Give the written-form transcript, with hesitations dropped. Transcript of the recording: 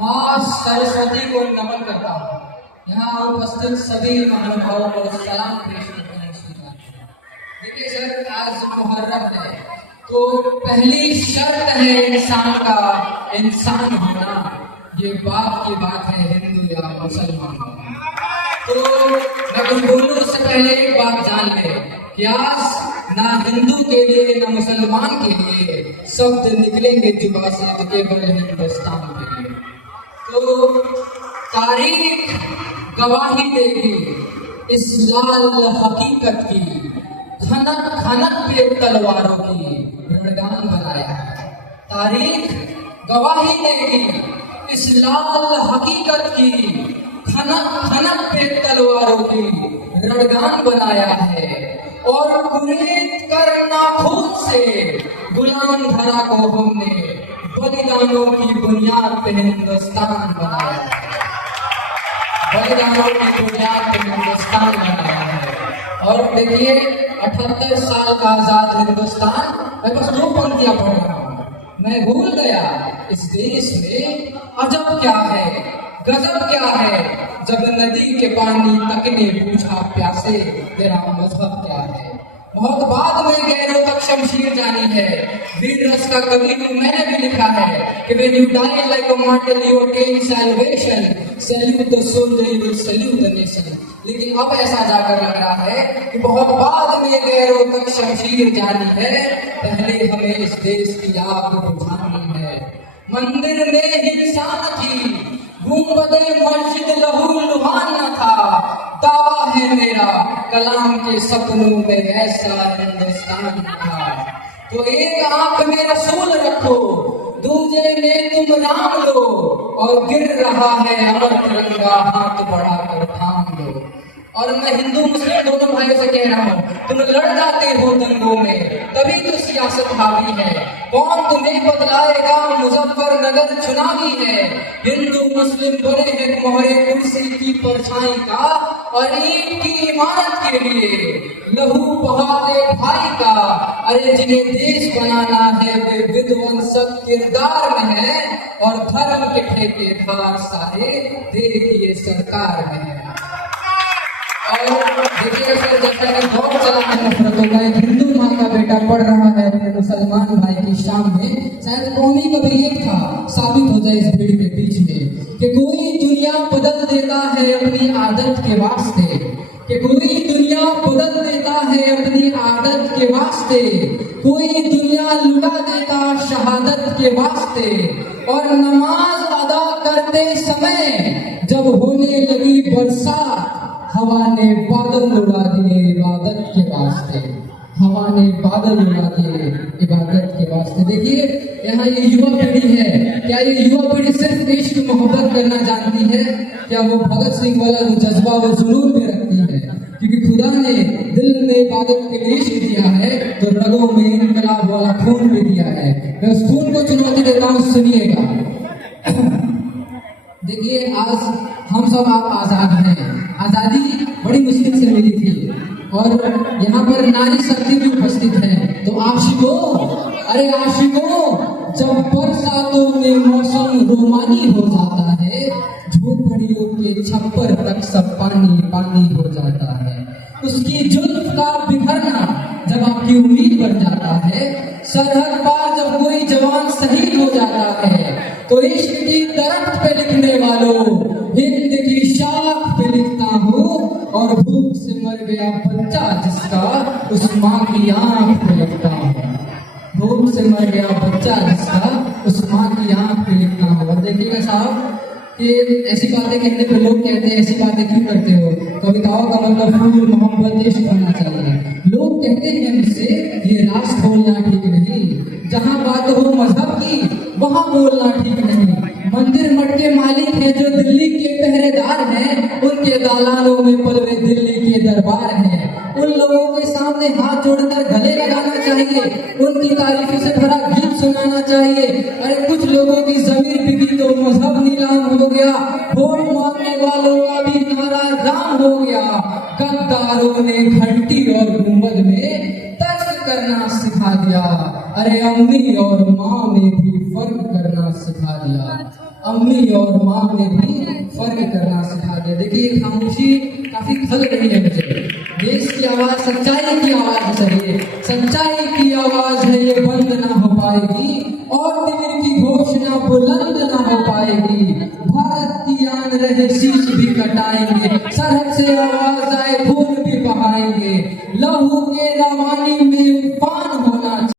माँ सरस्वती को नमन करता हूँ। यहाँ उपस्थित सभी महानुभावों को सलाम पेश करते हैं। देखिए सर, आज मुहर्रम है तो पहली शर्त है इंसान का इंसान होना। ये बात की बात है हिंदू या मुसलमान होना। तो मैं कुछ बोलूं उससे पहले एक बात जान ले कि आज ना हिंदू के लिए ना मुसलमान के लिए शब्द निकलेंगे जुबान से तो केवल हिंदुस्तान के लिए। तो तारीख गवाही देगी इस लाल हकीकत की, खनक खनक पे तलवारों की रणगान बनाया है। तारीख गवाही देगी इस लाल हकीकत की, खनक खनक पे तलवारों की रणगान बनाया है। और कुरेद कर नाखून से गुलाम धरा को हमने बलिदानों की बुनियाद पे हिंदुस्तान बनाया है। बलिदानों की बुनियाद पे हिंदुस्तान बनाया है। और देखिए 78 साल का आजाद हिंदुस्तान, मैं बस 2 पंक्तियां पढ़ रहा हूँ। मैं भूल गया इस देश में अजब क्या है, गजब क्या है, जब नदी के पानी तक ने पूछा प्यासे तेरा मजहब क्या है। बहुत बाद में गैरों तक शमशीर जानी है, वीर रस का कवि को मैंने भी लिखा है कि when you die like a martyr you attain salvation, salute the soldier you will salute the nation। लेकिन अब ऐसा जाकर लग रहा है कि बहुत बाद में गैरों तक शमशीर जानी है, पहले हमें इस देश की आग बुझानी है। मंदिर में हिंसा न थी, गुंबदे मस्जिद लहू लुहान न था, दावा है मेरा कलाम के सपनों में ऐसा हिंदुस्तान था। तो एक आंख में रसूल रखो, दूसरे में तुम राम लो, और गिर रहा है अमर तिरंगा हाथ बढ़ाकर थाम लो। और मैं हिंदू मुस्लिम दोनों भाइयों से कह रहा हूँ, तुम लड़ जाते हो दंगों में तभी तो सियासत हावी है। कौन तुम्हें बदलाएगा, मुजफ्फरनगर चुनावी है। हिंदू मुस्लिम बने हैं तुम्हारे कुर्सी की परछाई का, और ईद की इमारत के लिए लहू बहा दे भाई का। अरे जिन्हें देश बनाना है वे विध्वंसक किरदार में है, और धर्म के ठेकेदार सारे देखिए सरकार में है। और देखिए सर, जब तक बहुत चला है नफरतों का, एक हिंदू माँ का बेटा पढ़ रहा है अपने मुसलमान भाई की शाम में, शायद कौमी कभी ये था साबित हो जाए इस भीड़ के बीच में कि कोई दुनिया बदल देता है अपनी आदत के वास्ते, कि कोई दुनिया बदल देता है अपनी आदत के वास्ते, कोई दुनिया लुटा देता शहादत के वास्ते। और नमाज अदा करते समय जब होने लगी बरसात, हवा ने बादल उड़ा दिए इबादत के वास्ते, हवा ने बादल उड़ा दिए इबादत के वास्ते। देखिए यहाँ ये युवा पीढ़ी है, क्या ये युवा पीढ़ी सिर्फ इश्क मोहब्बत करना जानती है? क्या वो भगत सिंह वाला जो जज्बा वो जुनून में रखती है? क्योंकि खुदा ने दिल में इबादत के लिए इश्क दिया है तो रगों में इनकलाब वाला खून भी दिया है। मैं उस खून को चुनौती देता हूँ, सुनिएगा। देखिए आज हम सब आप आजाद हैं, आजादी बड़ी मुश्किल से मिली थी, और यहाँ पर नारी शक्ति भी उपस्थित है। तो आशिकों, अरे आशिकों, जब बरसातों में मौसम रोमानी हो जाता है, झोपड़ियों के छप्पर तक सब पानी पानी हो जाता है। उसकी जुल्फ का बिखरना जब आपकी उम्मीद बन जाता है, सरहद पार जब कोई जवान शहीद हो जाता है, तो इश्क की दरख्त पे लिखने वालों, हिंद की शाख पे लिखता हूँ, और भूख से मर गया बच्चा जिसका उस माँ की आंख पे लिखता हूँ। भूख से मर गया बच्चा जिसका उस माँ की आंख पे लिखता हूँ। और देखिएगा साहब कि ऐसी बातें कहने पे लोग कहते हैं ऐसी बातें क्यों करते हो, कविताओं का मतलब फूल मोहब्बत इश्क होना चाहिए। लोग कहते हैं मुझसे ये रास बोलना ठीक नहीं, जहाँ बात हो मजहब की वहाँ बोलना ठीक नहीं। मंदिर मठ के मालिक हैं जो दिल्ली के पहरेदार हैं, उनके दालानों में पलवे दिल्ली के दरबार हैं। उन लोगों के सामने हाथ जोड़कर गले लगाना चाहिए, उनकी तारीफों से भरा गीत सुनाना चाहिए। अरे कुछ लोगों की जमीर बिकी तो मजहब नीलाम हो गया, वोट मांगने वालों का भी नारा राम हो गया। गद्दारों ने घंटी और गुंबद में तर्क करना सिखा दिया, अरे अम्मी और माँ ने भी फर्क करना सिखा दिया। अम्मी सुनी और माँ में भी फर्क करना सिखा दिया। देखिए खामोशी काफी खल रही है मुझे। देश की आवाज, सच्चाई की आवाज चाहिए, सच्चाई की आवाज है ये बंद ना हो पाएगी, और तिमिर की घोषणा बुलंद ना हो पाएगी। भारत की आन रहे शीश भी कटाएंगे, सरहद से आवाज आए खून भी बहाएंगे, लहू के रवानी में